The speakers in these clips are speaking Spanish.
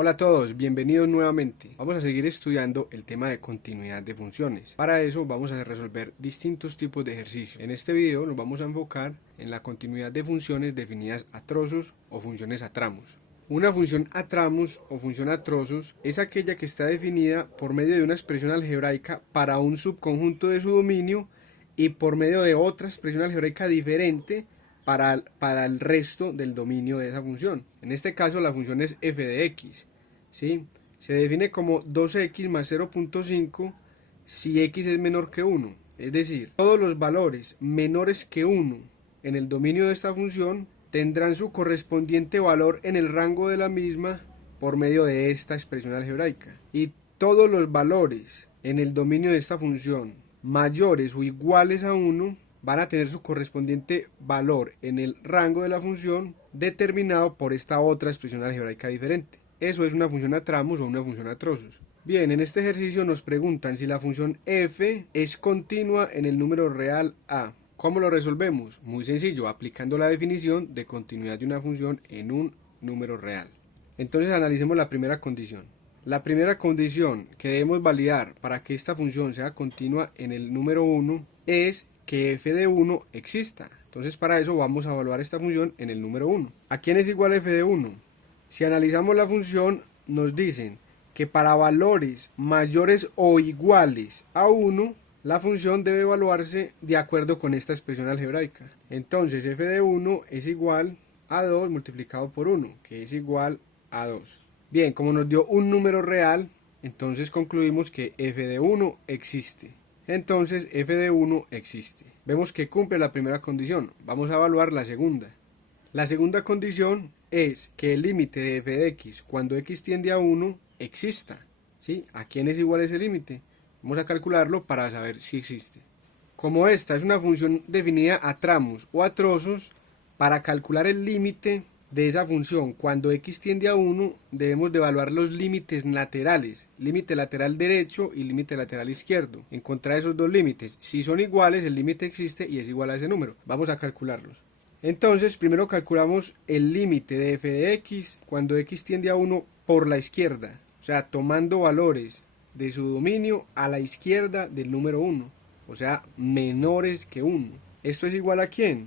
Hola a todos, bienvenidos nuevamente. Vamos a seguir estudiando el tema de continuidad de funciones. Para eso vamos a resolver distintos tipos de ejercicios. En este video nos vamos a enfocar en la continuidad de funciones definidas a trozos o funciones a tramos. Una función a tramos o función a trozos es aquella que está definida por medio de una expresión algebraica para un subconjunto de su dominio y por medio de otra expresión algebraica diferente para el resto del dominio de esa función. En este caso la función es f de x, ¿sí? Se define como 2x más 0.5 si x es menor que 1, es decir, todos los valores menores que 1 en el dominio de esta función tendrán su correspondiente valor en el rango de la misma por medio de esta expresión algebraica, y todos los valores en el dominio de esta función mayores o iguales a 1 van a tener su correspondiente valor en el rango de la función determinado por esta otra expresión algebraica diferente. Eso es una función a tramos o una función a trozos. Bien, en este ejercicio nos preguntan si la función f es continua en el número real a. ¿Cómo lo resolvemos? Muy sencillo, aplicando la definición de continuidad de una función en un número real. Entonces analicemos la primera condición. La primera condición que debemos validar para que esta función sea continua en el número 1 es que f de 1 exista. Entonces para eso vamos a evaluar esta función en el número 1. ¿A quién es igual f de 1? Si analizamos la función, nos dicen que para valores mayores o iguales a 1, la función debe evaluarse de acuerdo con esta expresión algebraica. Entonces f de 1 es igual a 2 multiplicado por 1, que es igual a 2. Bien, como nos dio un número real, entonces concluimos que f de 1 existe. Entonces f de 1 existe. Vemos que cumple la primera condición. Vamos a evaluar la segunda. La segunda condición es que el límite de f de x cuando x tiende a 1 exista, ¿sí? ¿A quién es igual ese límite? Vamos a calcularlo para saber si existe. Como esta es una función definida a tramos o a trozos, para calcular el límite de esa función cuando x tiende a 1 debemos de evaluar los límites laterales, límite lateral derecho y límite lateral izquierdo, encontrar esos dos límites. Si son iguales, el límite existe y es igual a ese número. Vamos a calcularlos. Entonces primero calculamos el límite de f de x cuando x tiende a 1 por la izquierda, o sea, tomando valores de su dominio a la izquierda del número 1, o sea, menores que 1. ¿Esto es igual a quién?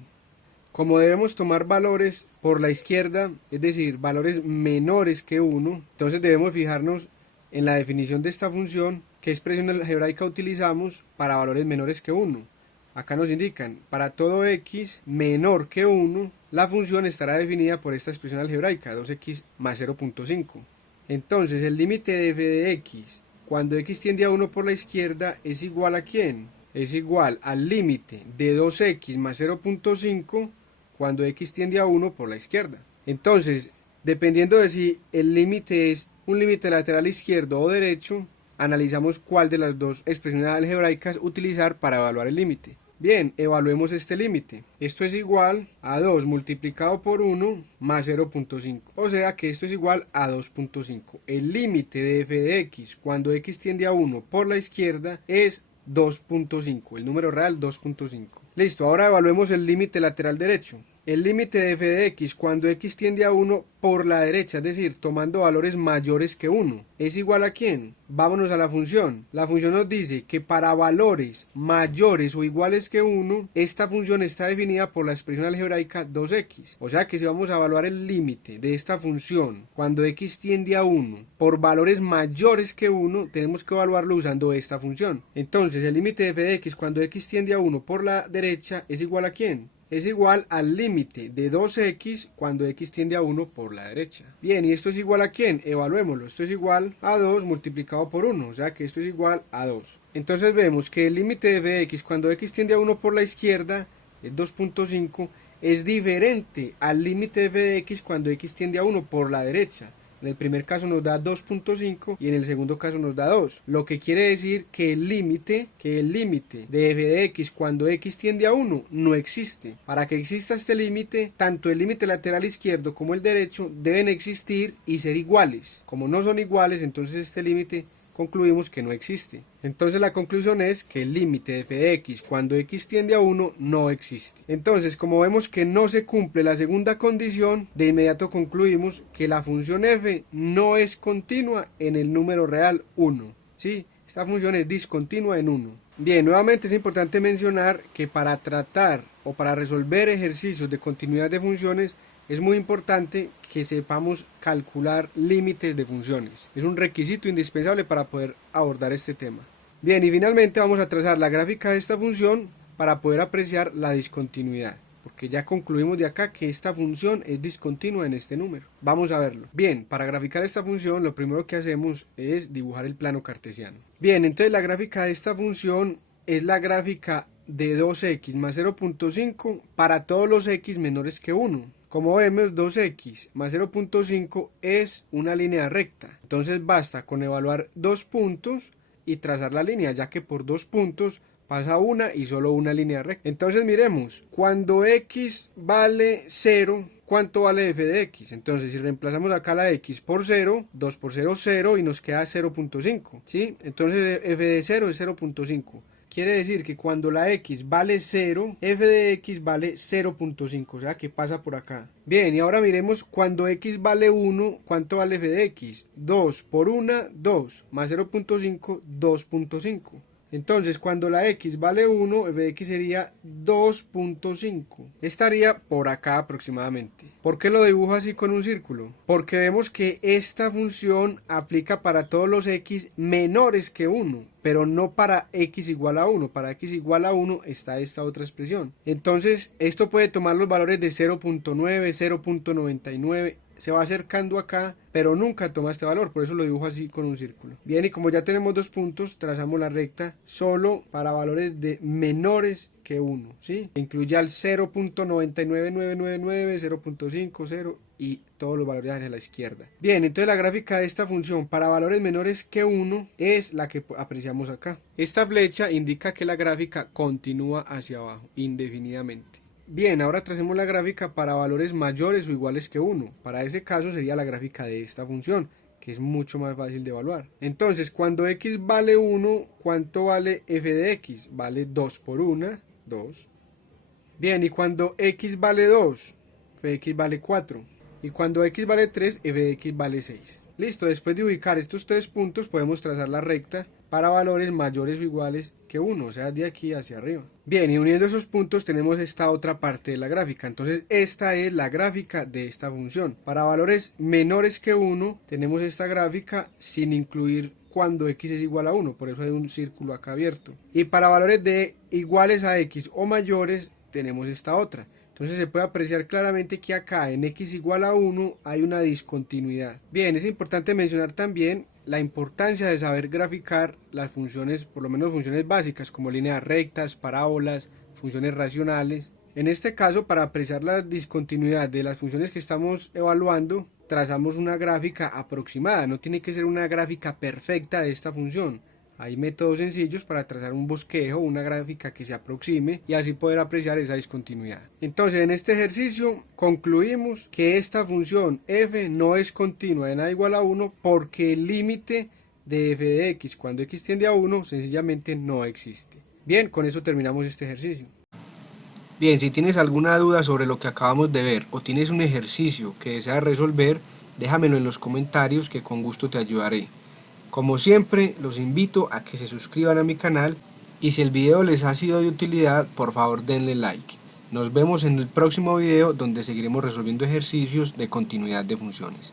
Como debemos tomar valores por la izquierda, es decir, valores menores que 1, entonces debemos fijarnos en la definición de esta función qué expresión algebraica utilizamos para valores menores que 1. Acá nos indican, para todo x menor que 1, la función estará definida por esta expresión algebraica, 2x más 0.5. Entonces el límite de f de x cuando x tiende a 1 por la izquierda es igual a ¿quién? Es igual al límite de 2x más 0.5 cuando x tiende a 1 por la izquierda. Entonces, dependiendo de si el límite es un límite lateral izquierdo o derecho, analizamos cuál de las dos expresiones algebraicas utilizar para evaluar el límite. Bien, evaluemos este límite. Esto es igual a 2 multiplicado por 1 más 0.5. O sea que esto es igual a 2.5. El límite de f de x cuando x tiende a 1 por la izquierda es 2.5. El número real 2.5. Listo, ahora evaluemos el límite lateral derecho. El límite de f de x cuando x tiende a 1 por la derecha, es decir, tomando valores mayores que 1, ¿es igual a quién? Vámonos a la función. La función nos dice que para valores mayores o iguales que 1, esta función está definida por la expresión algebraica 2x. O sea que si vamos a evaluar el límite de esta función cuando x tiende a 1 por valores mayores que 1, tenemos que evaluarlo usando esta función. Entonces el límite de f de x cuando x tiende a 1 por la derecha es igual a ¿quién? Es igual al límite de 2x cuando x tiende a 1 por la derecha. Bien, ¿y esto es igual a quién? Evaluémoslo. Esto es igual a 2 multiplicado por 1, o sea que esto es igual a 2. Entonces vemos que el límite de f de x cuando x tiende a 1 por la izquierda es 2.5, es diferente al límite de f de x cuando x tiende a 1 por la derecha. En el primer caso nos da 2.5 y en el segundo caso nos da 2. Lo que quiere decir que el límite de f de x cuando x tiende a 1 no existe. Para que exista este límite, tanto el límite lateral izquierdo como el derecho deben existir y ser iguales. Como no son iguales, entonces este límite concluimos que no existe. Entonces la conclusión es que el límite de f de x cuando x tiende a 1 no existe. Entonces, como vemos que no se cumple la segunda condición, de inmediato concluimos que la función f no es continua en el número real 1. ¿Sí? Esta función es discontinua en 1. Bien, nuevamente es importante mencionar que para tratar o para resolver ejercicios de continuidad de funciones es muy importante que sepamos calcular límites de funciones. Es un requisito indispensable para poder abordar este tema. Bien, y finalmente vamos a trazar la gráfica de esta función para poder apreciar la discontinuidad, porque ya concluimos de acá que esta función es discontinua en este número. Vamos a verlo. Bien, para graficar esta función lo primero que hacemos es dibujar el plano cartesiano. Bien, entonces la gráfica de esta función es la gráfica de 2x más 0.5 para todos los x menores que 1. Como vemos, 2x más 0.5 es una línea recta. Entonces basta con evaluar 2 puntos y trazar la línea, ya que por 2 puntos pasa una y solo una línea recta. Entonces miremos, cuando x vale 0, ¿cuánto vale f de x? Entonces si reemplazamos acá la x por 0, 2 por 0, 0 y nos queda 0.5, ¿sí? Entonces f de 0 es 0.5. Quiere decir que cuando la x vale 0, f de x vale 0.5, o sea que pasa por acá. Bien, y ahora miremos cuando x vale 1, ¿cuánto vale f de x? 2 por 1, 2, más 0.5, 2.5. Entonces, cuando la x vale 1, f de x sería 2.5. Estaría por acá aproximadamente. ¿Por qué lo dibujo así con un círculo? Porque vemos que esta función aplica para todos los x menores que 1, pero no para x igual a 1. Para x igual a 1 está esta otra expresión. Entonces, esto puede tomar los valores de 0.9, 0.99, se va acercando acá, pero nunca toma este valor, por eso lo dibujo así con un círculo. Bien, y como ya tenemos 2 puntos, trazamos la recta solo para valores de menores que 1, ¿sí? Incluye al 0.99999, 0.5, 0 y todos los valores hacia la izquierda. Bien, entonces la gráfica de esta función para valores menores que 1 es la que apreciamos acá. Esta flecha indica que la gráfica continúa hacia abajo indefinidamente. Bien, ahora tracemos la gráfica para valores mayores o iguales que 1. Para ese caso sería la gráfica de esta función, que es mucho más fácil de evaluar. Entonces, cuando x vale 1, ¿cuánto vale f de x? Vale 2 por 1, 2. Bien, y cuando x vale 2, f de x vale 4. Y cuando x vale 3, f de x vale 6. Listo, después de ubicar estos 3 puntos podemos trazar la recta para valores mayores o iguales que 1, o sea, de aquí hacia arriba. Bien, y uniendo esos puntos tenemos esta otra parte de la gráfica. Entonces esta es la gráfica de esta función. Para valores menores que 1 tenemos esta gráfica sin incluir cuando x es igual a 1, por eso hay un círculo acá abierto. Y para valores de iguales a x o mayores tenemos esta otra. Entonces se puede apreciar claramente que acá en x igual a 1 hay una discontinuidad. Bien, es importante mencionar también la importancia de saber graficar las funciones, por lo menos funciones básicas como líneas rectas, parábolas, funciones racionales. En este caso, para apreciar la discontinuidad de las funciones que estamos evaluando, trazamos una gráfica aproximada, no tiene que ser una gráfica perfecta de esta función. Hay métodos sencillos para trazar un bosquejo, una gráfica que se aproxime y así poder apreciar esa discontinuidad. Entonces, en este ejercicio concluimos que esta función f no es continua en a igual a 1 porque el límite de f de x cuando x tiende a 1 sencillamente no existe. Bien, con eso terminamos este ejercicio. Bien, si tienes alguna duda sobre lo que acabamos de ver o tienes un ejercicio que deseas resolver, déjamelo en los comentarios que con gusto te ayudaré. Como siempre, los invito a que se suscriban a mi canal y si el video les ha sido de utilidad, por favor denle like. Nos vemos en el próximo video donde seguiremos resolviendo ejercicios de continuidad de funciones.